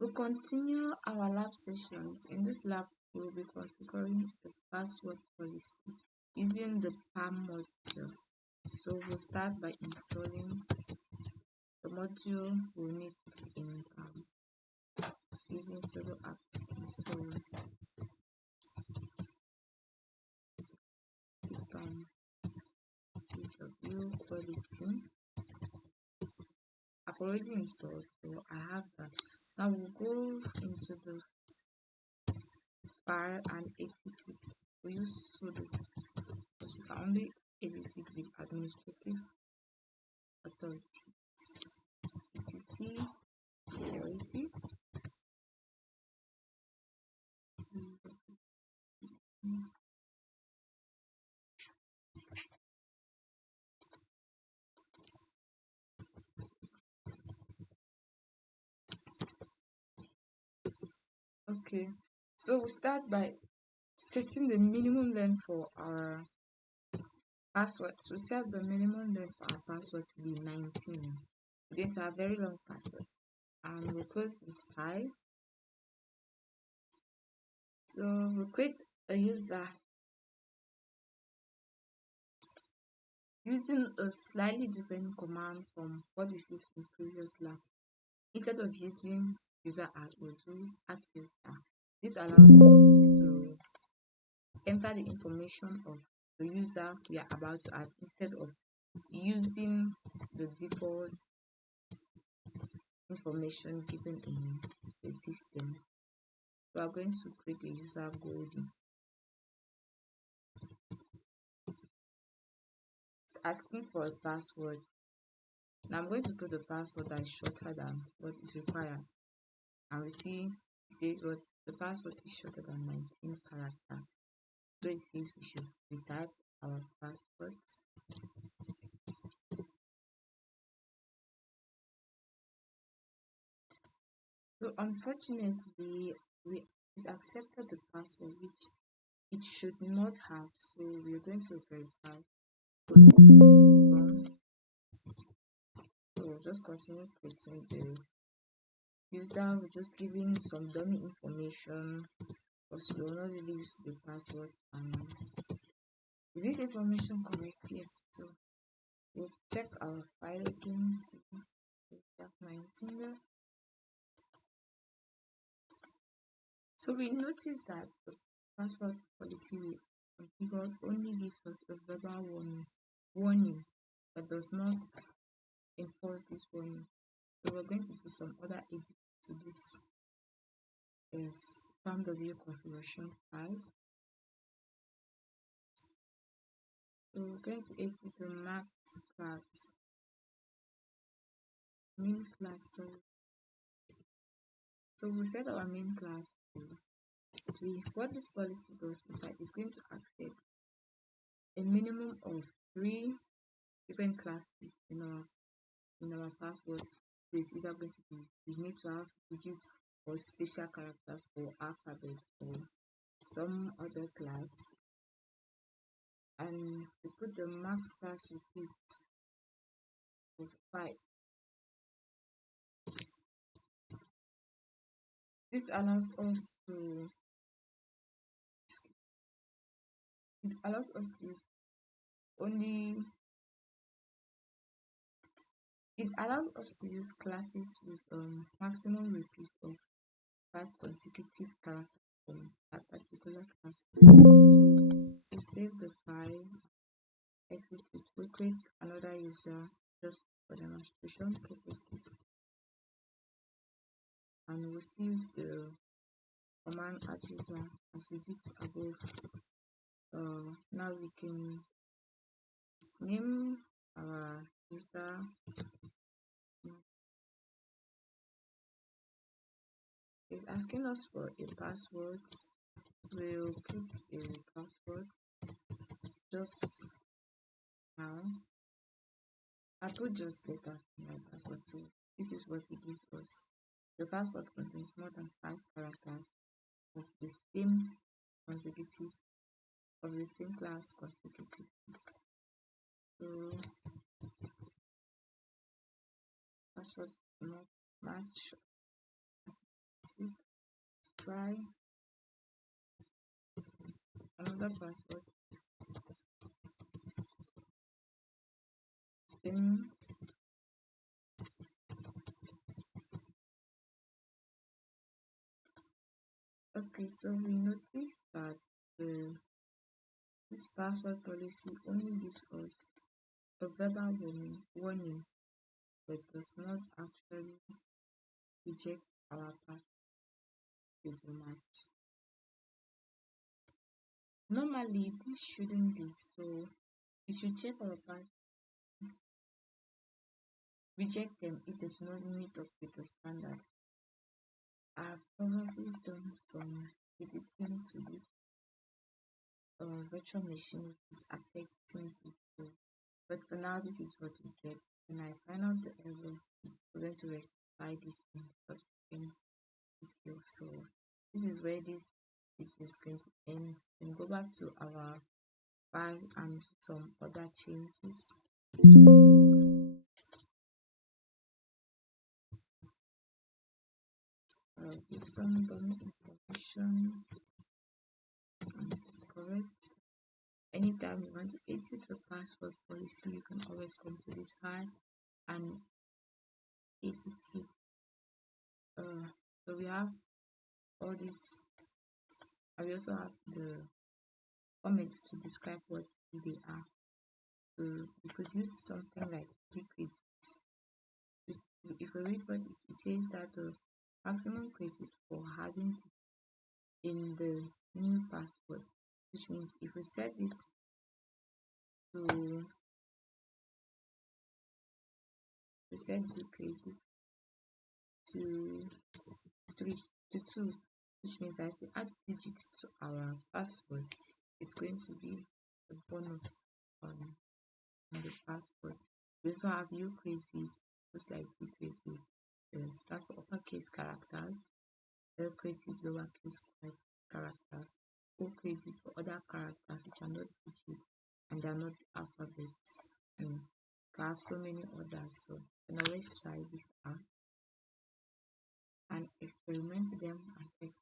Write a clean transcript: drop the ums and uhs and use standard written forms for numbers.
We'll continue our lab sessions. In this lab, we'll be configuring the password policy using the PAM module. So we'll start by installing the module we'll need in PAM. So using sudo apt install PAM pw quality. I've already installed, so I have that. Now we'll go into the file and edit it. We use sudo because we can only edit it with administrative authority. etc security. Okay, so we start by setting the minimum length for our password. So set the minimum length for our password to be 19. We're going to have a very long password, and we'll close this file. So we'll create a user using a slightly different command from what we've used in previous labs. Instead of using user add, we'll do add user. This allows us to enter the information of the user we are about to add instead of using the default information given in the system. We are going to create a user Goldie. It's asking for a password. Now I'm going to put a password that is shorter than what is required, and we see it says what the password is shorter than 19 characters. So it says we should retype our passwords. So unfortunately, it accepted the password which it should not have. So we're going to verify. So we'll just continue creating the user. We're just giving some dummy information because we will not really use the password. Is this information correct? Yes. So we'll check our file again. See we have 19 there. So we notice that the password policy we configured only gives us a verbal warning but does not enforce this warning. So we're going to do some other edits to this PAMW configuration file. So we're going to edit the max class, main class. So we set our main class to 3. What this policy does is that it's going to accept a minimum of 3 different classes in our password. So it's either going to be we need to have digits or special characters or alphabets or some other class, and we put the max class repeat of 5. This allows us to use only it allows us to use classes with maximum repeat of 5 consecutive characters from that particular class. So to save the file, exit it, we'll create another user just for demonstration purposes, and we'll still use the command add user as we did above. Now we can name our user. It's asking us for a password. We'll put a password just now. I put just letters in my password, so this is what it gives us. The password contains more than 5 characters of the same class consecutively. So passwords do not match. try another password. Same. Okay, so we notice that this password policy only gives us a verbal warning, but does not actually reject our password with the match. Normally, this shouldn't be so. We should check our password, reject them if they do not meet up with the standards. I've probably done some editing to this virtual machine which is affecting this code. But for now, this is what we get. When I find out the error, we're going to rectify this in subsequent video. So this is where this video is going to end. And go back to our file and some other changes. Give some dummy information and it's correct. Anytime you want to edit the password policy, you can always come to this file and edit it. So we have all this, and we also have the comments to describe what they are. So we could use something like secret. If we read what it says, that the maximum credit for having in the new password, which means if we set this to set the credit to 3 to 2, which means that if we add digits to our password, it's going to be a bonus on the password. We also have U creative, just like T creative. Stands for uppercase characters, L creative lowercase characters, O creative for other characters which are not digits and they are not alphabets. And you can have so many others. So you can always try this out and experiment with them and test